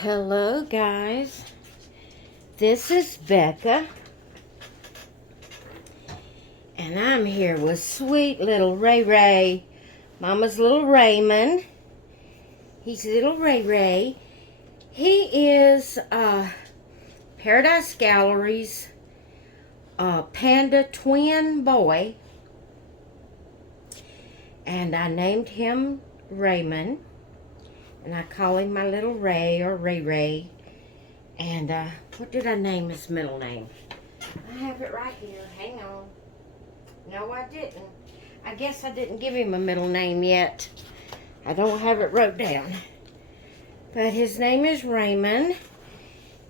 Hello guys, this is Becca, and I'm here with sweet little Ray, Mama's little Raymond. He's little Ray. He is Paradise Gallery's Panda twin boy, and I named him Raymond. And I call him my little Ray, or Ray. And what did I name his middle name? I have it right here. Hang on. No, I didn't. I guess I didn't give him a middle name yet. I don't have it wrote down. But his name is Raymond.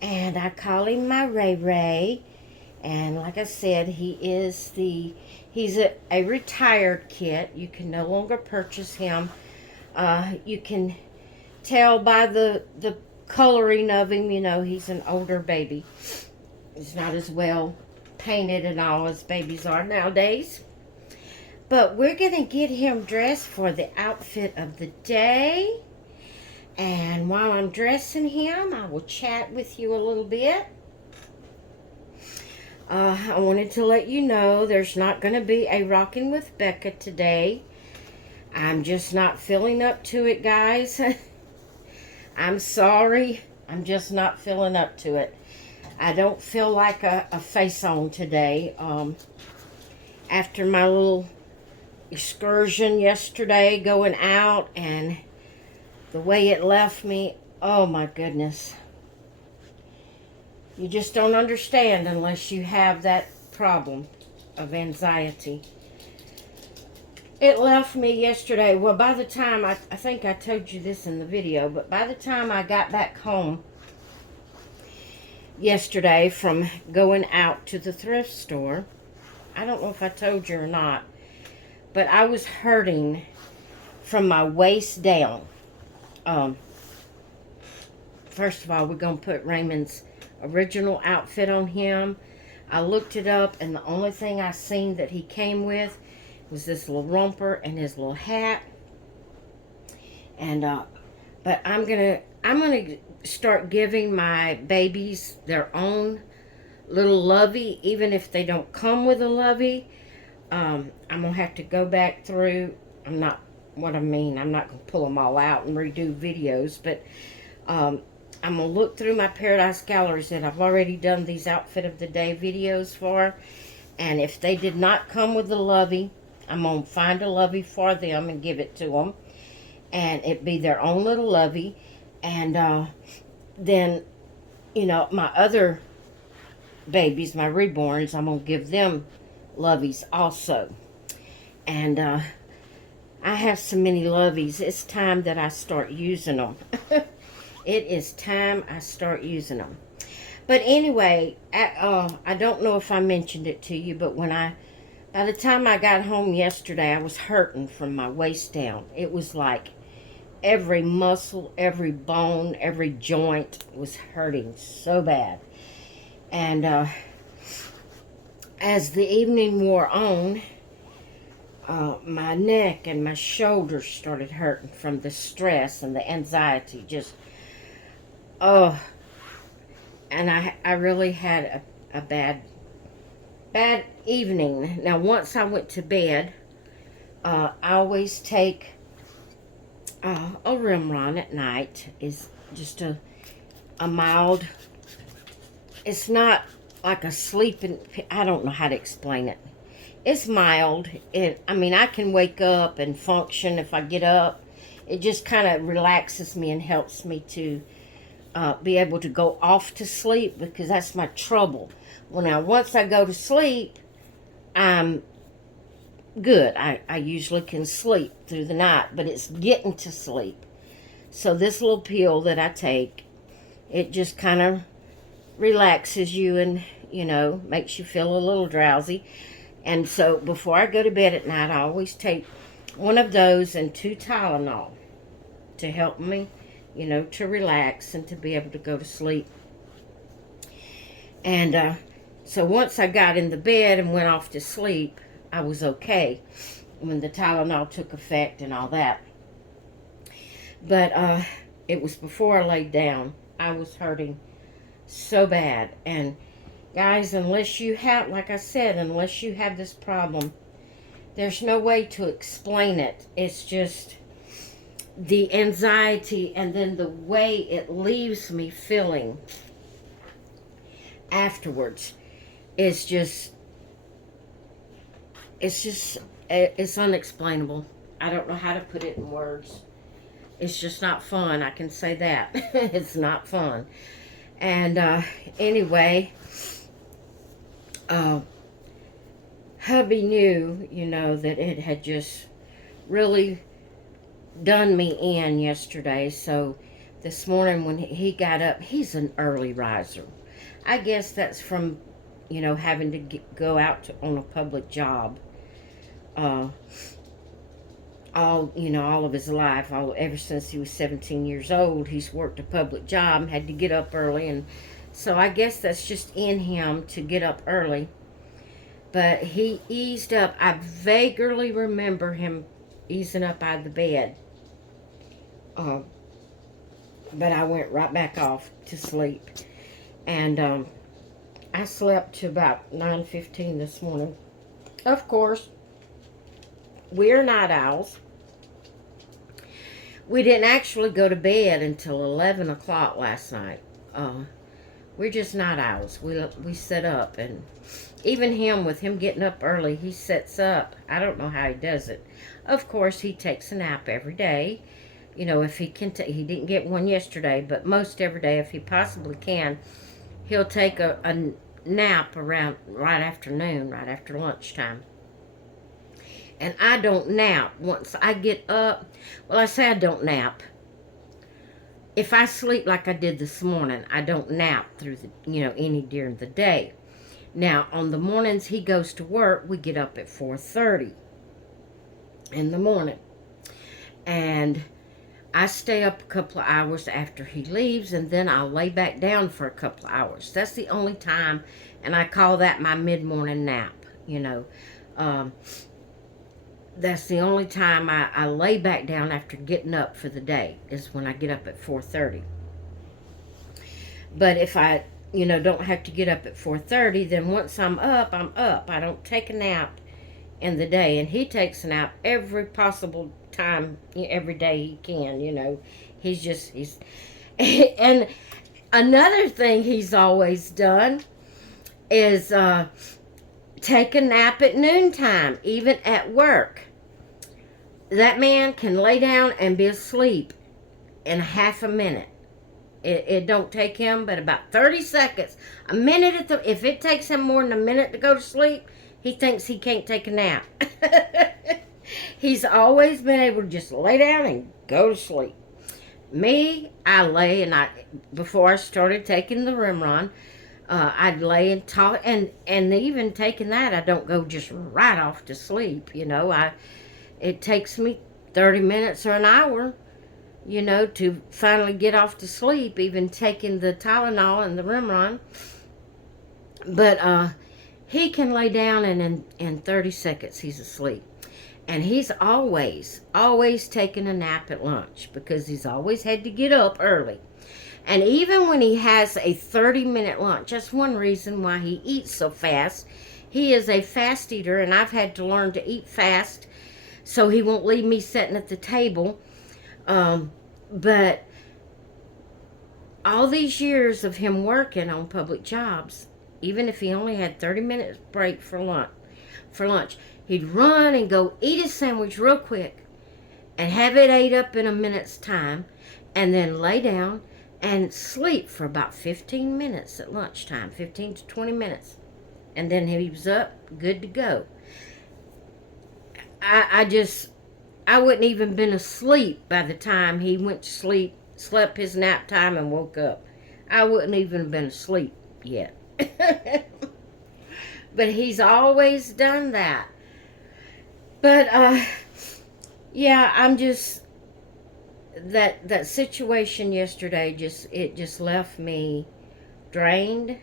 And I call him my Ray. And like I said, he's a retired kit. You can no longer purchase him. You can tell by the coloring of him, you know, he's an older baby. He's not as well painted and all as babies are nowadays. But we're going to get him dressed for the outfit of the day. And while I'm dressing him, I will chat with you a little bit. I wanted to let you know there's not going to be a Rockin' with Becca today. I'm just not feeling up to it, guys. I'm sorry. I'm just not feeling up to it. I don't feel like a face-on today. After my little excursion yesterday, going out, and the way it left me, oh my goodness. You just don't understand unless you have that problem of anxiety. It left me yesterday. Well, by the time, I think I told you this in the video, but by the time I got back home yesterday from going out to the thrift store, I don't know if I told you or not, but I was hurting from my waist down. First of all, we're going to put Raymond's original outfit on him. I looked it up, and the only thing I seen that he came with was this little romper and his little hat. And but I'm gonna start giving my babies their own little lovey, even if they don't come with a lovey. I'm gonna have to go back through. I'm not gonna pull them all out and redo videos, but I'm gonna look through my Paradise Galleries that I've already done these outfit of the day videos for, and if they did not come with the lovey, I'm going to find a lovey for them and give it to them. And it be their own little lovey. And then, you know, my other babies, my reborns, I'm going to give them loveys also. And I have so many loveys. It's time that I start using them. It is time I start using them. But anyway, I don't know if I mentioned it to you, but by the time I got home yesterday, I was hurting from my waist down. It was like every muscle, every bone, every joint was hurting so bad. And as the evening wore on, my neck and my shoulders started hurting from the stress and the anxiety. And I really had a bad evening. Now, once I went to bed, I always take a Raymond at night. Is just a mild. It's not like a sleeping. I don't know how to explain it. It's mild. I can wake up and function if I get up. It just kind of relaxes me and helps me to be able to go off to sleep, because that's my trouble. Once I go to sleep, I'm good. I usually can sleep through the night, but it's getting to sleep. So this little pill that I take, it just kind of relaxes you and, you know, makes you feel a little drowsy. And so before I go to bed at night, I always take one of those and 2 Tylenol to help me, you know, to relax and to be able to go to sleep. And so once I got in the bed and went off to sleep, I was okay when the Tylenol took effect and all that. But it was before I laid down. I was hurting so bad. And guys, unless you have, like I said, unless you have this problem, there's no way to explain it. It's just the anxiety and then the way it leaves me feeling afterwards is just, it's unexplainable. I don't know how to put it in words. It's just not fun. I can say that. It's not fun. And anyway, hubby knew, that it had just really done me in yesterday. So this morning when he got up, he's an early riser. I guess that's from, having to go out on a public job. All of his life, ever since he was 17 years old, he's worked a public job and had to get up early. And so I guess that's just in him to get up early. But he eased up. I vaguely remember him easing up out of the bed. But I went right back off to sleep. And I slept to about 9:15 this morning. Of course, we're night owls. We didn't actually go to bed until 11 o'clock last night. We're just night owls. We sit up, and even him, with him getting up early, he sits up. I don't know how he does it. Of course, he takes a nap every day. If he can, he didn't get one yesterday, but most every day, if he possibly can, he'll take a nap around right after noon, right after lunchtime. And I don't nap once I get up. Well, I say I don't nap. If I sleep like I did this morning, I don't nap through any during the day. Now, on the mornings he goes to work, we get up at 4:30 in the morning. And I stay up a couple of hours after he leaves, and then I'll lay back down for a couple of hours. That's the only time, and I call that my mid-morning nap, That's the only time I lay back down after getting up for the day, is when I get up at 4:30. But if I, don't have to get up at 4:30, then once I'm up, I'm up. I don't take a nap in the day. And he takes a nap every possible time, every day he can, He's and another thing he's always done is take a nap at noontime, even at work. That man can lay down and be asleep in half a minute. It don't take him but about 30 seconds. A minute if it takes him more than a minute to go to sleep, he thinks he can't take a nap. He's always been able to just lay down and go to sleep. Me, I lay, and before I started taking the Raymond, I'd lay and talk, and even taking that, I don't go just right off to sleep. It takes me 30 minutes or an hour, to finally get off to sleep, even taking the Tylenol and the Raymond. But he can lay down, and in 30 seconds he's asleep. And he's always taken a nap at lunch, because he's always had to get up early. And even when he has a 30-minute lunch, that's one reason why he eats so fast. He is a fast eater, and I've had to learn to eat fast so he won't leave me sitting at the table. But all these years of him working on public jobs, even if he only had 30 minutes break for lunch, he'd run and go eat his sandwich real quick and have it ate up in a minute's time, and then lay down and sleep for about 15 minutes at lunchtime, 15 to 20 minutes. And then he was up, good to go. I wouldn't even been asleep by the time he went to sleep, slept his nap time, and woke up. I wouldn't even been asleep yet. But he's always done that. But, yeah, I'm just, that situation yesterday, just left me drained.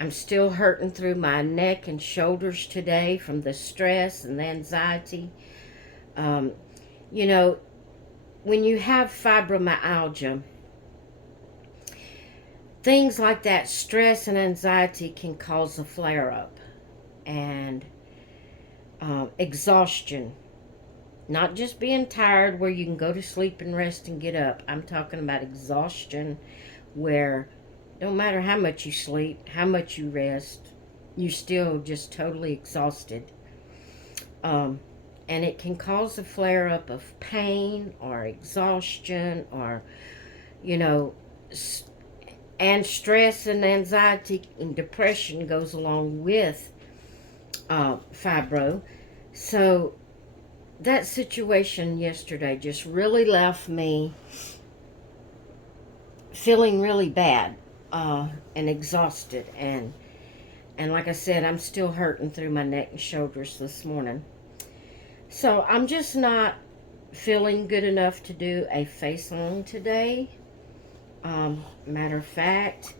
I'm still hurting through my neck and shoulders today from the stress and the anxiety. When you have fibromyalgia, things like that, stress and anxiety can cause a flare-up. And exhaustion. Not just being tired where you can go to sleep and rest and get up. I'm talking about exhaustion where no matter how much you sleep, how much you rest, you're still just totally exhausted. And it can cause a flare-up of pain or exhaustion or, you know, and stress and anxiety and depression goes along with fibro. So that situation yesterday just really left me feeling really bad and exhausted. And like I said, I'm still hurting through my neck and shoulders this morning. So I'm just not feeling good enough to do a face-on today. Matter of fact,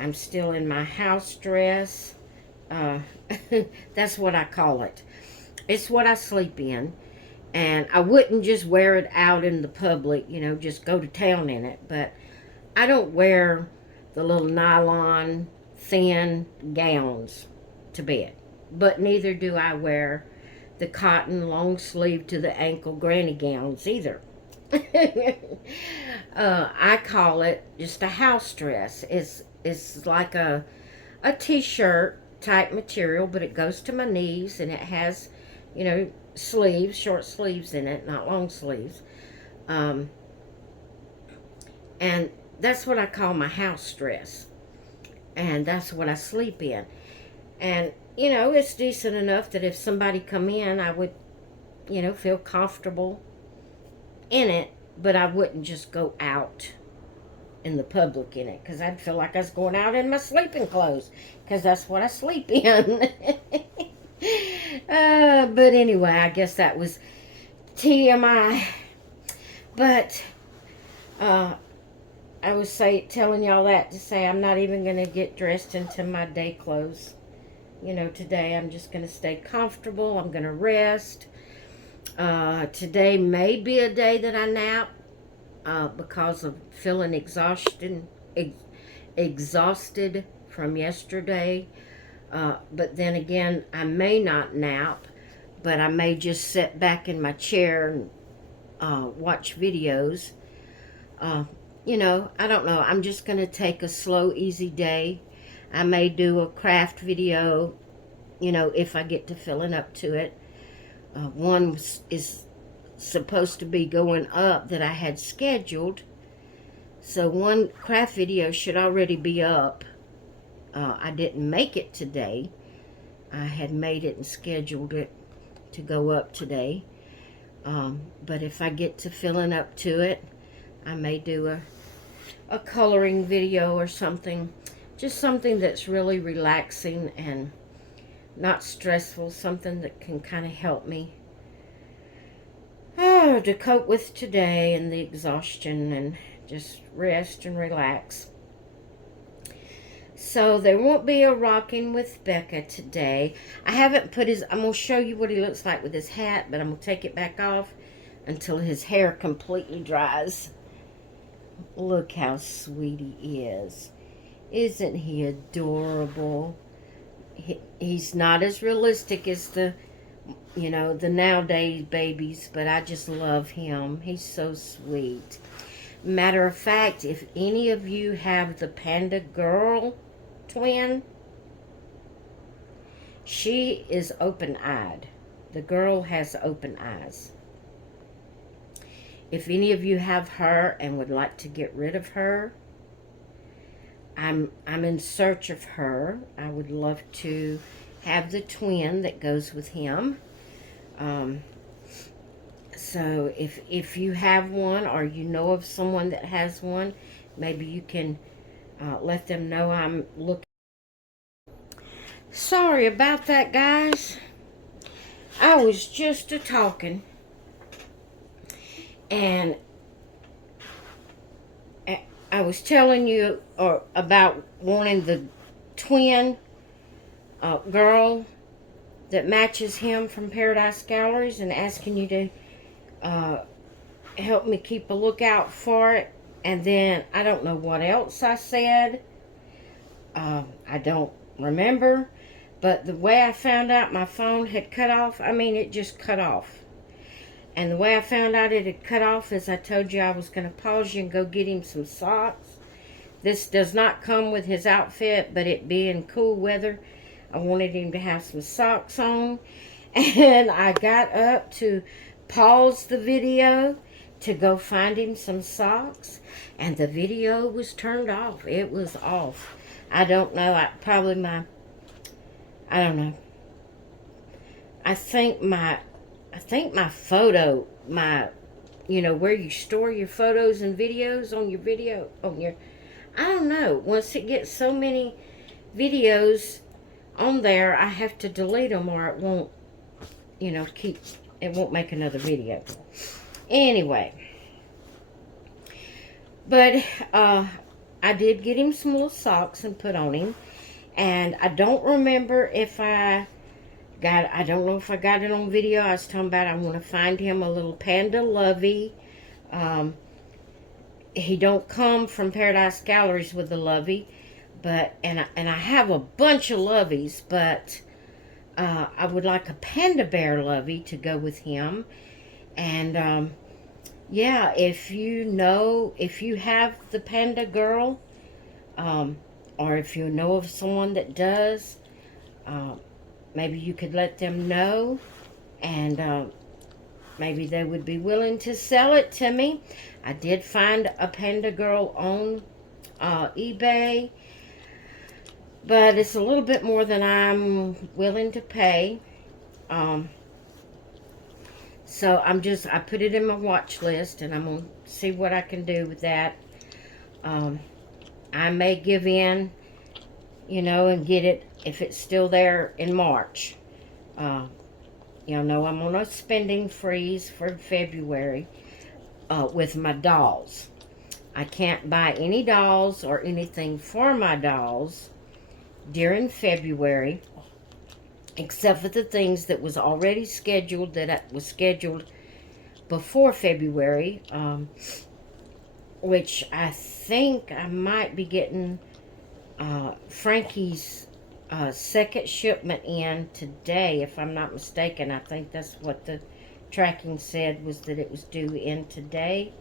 I'm still in my house dress. That's what I call it. It's what I sleep in. And I wouldn't just wear it out in the public, you know, just go to town in it. But I don't wear the little nylon thin gowns to bed. But neither do I wear the cotton long sleeve to the ankle granny gowns either. I call it just a house dress. It's like a t-shirt type material, but it goes to my knees and it has, you know, sleeves, short sleeves in it, not long sleeves. And that's what I call my house dress. And that's what I sleep in. And, you know, it's decent enough that if somebody come in, I would, you know, feel comfortable in it, but I wouldn't just go out in the public in it, because I'd feel like I was going out in my sleeping clothes, because that's what I sleep in. But anyway, I guess that was TMI. But I was telling y'all that to say I'm not even going to get dressed into my day clothes. You know, today I'm just going to stay comfortable. I'm going to rest. Today may be a day that I nap because of feeling exhausted from yesterday. But then again, I may not nap, but I may just sit back in my chair and watch videos. You know, I don't know. I'm just going to take a slow, easy day. I may do a craft video, you know, if I get to filling up to it. One is supposed to be going up that I had scheduled. So one craft video should already be up. I didn't make it today. I had made it and scheduled it to go up today. But if I get to filling up to it, I may do a coloring video or something. Just something that's really relaxing and not stressful. Something that can kind of help me to cope with today and the exhaustion and just rest and relax. So there won't be a rocking with Becca today. I haven't put I'm going to show you what he looks like with his hat, but I'm going to take it back off until his hair completely dries. Look how sweet he is. Isn't he adorable? He's not as realistic as the, you know, the nowadays babies, but I just love him. He's so sweet. Matter of fact, if any of you have the Panda girl twin, she is open-eyed. The girl has open eyes. If any of you have her and would like to get rid of her, I'm in search of her. I would love to have the twin that goes with him. So if you have one or you know of someone that has one, maybe you can let them know I'm looking. Sorry about that, guys. I was just a-talking. And I was telling you about wanting the twin girl that matches him from Paradise Galleries and asking you to help me keep a lookout for it. And then I don't know what else I said, I don't remember. But the way I found out my phone had cut off, I mean, it just cut off. And the way I found out it had cut off is I told you I was going to pause you and go get him some socks. This does not come with his outfit, but it being cool weather, I wanted him to have some socks on. And I got up to pause the video to go find him some socks. And the video was turned off. It was off. I don't know. I don't know. I think my photo, where you store your photos and videos I don't know. Once it gets so many videos on there, I have to delete them or it won't, it won't make another video. Anyway. But, I did get him some little socks and put on him. And I don't remember if I don't know if I got it on video. I was talking about I want to find him a little Panda Lovey. He don't come from Paradise Galleries with the Lovey, but and I have a bunch of Loveys, but I would like a Panda Bear Lovey to go with him. And yeah, if you have the Panda Girl, or if you know of someone that does, maybe you could let them know, and maybe they would be willing to sell it to me. I did find a Panda Girl on eBay, but it's a little bit more than I'm willing to pay. So I put it in my watch list, and I'm going to see what I can do with that. I may give in, and get it if it's still there in March. Y'all know I'm on a spending freeze for February with my dolls. I can't buy any dolls or anything for my dolls during February, except for the things that was already scheduled, was scheduled before February, which I think I might be getting Frankie's second shipment in today, if I'm not mistaken. I think that's what the tracking said, was that it was due in today.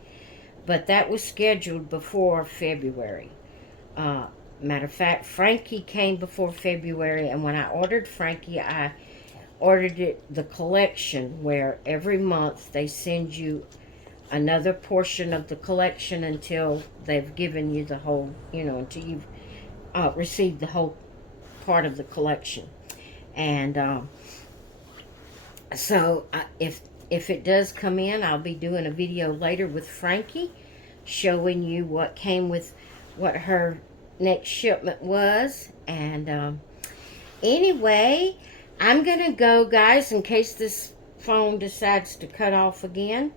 But that was scheduled before February. Matter of fact, Frankie came before February, and when I ordered Frankie, I ordered it the collection, where every month they send you another portion of the collection until they've given you the whole, until you've received the whole part of the collection. And so if it does come in, I'll be doing a video later with Frankie showing you what came with what her next shipment was. And anyway, I'm gonna go, guys, in case this phone decides to cut off again.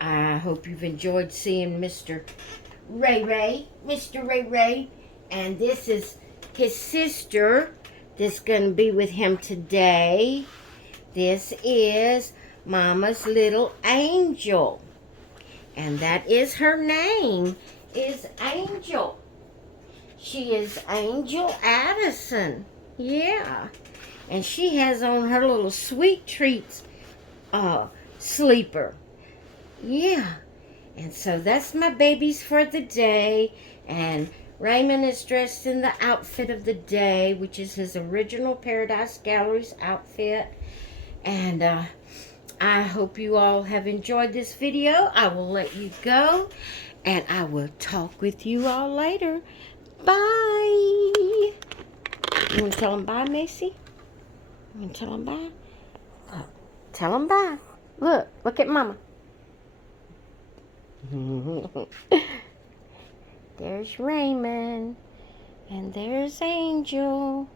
I hope you've enjoyed seeing Mr. Ray, and this is his sister that's going to be with him today. This is Mama's little angel, and that is her name, is Angel. She is Angel Addison. Yeah, and she has on her little Sweet Treats sleeper. Yeah. And so that's my babies for the day. And Raymond is dressed in the outfit of the day, which is his original Paradise Galleries outfit. And I hope you all have enjoyed this video. I will let you go, and I will talk with you all later. Bye. You want to tell them bye, Macy? You want to tell them bye? Look, tell them bye. Look at Mama. There's Raymond, and there's Angel.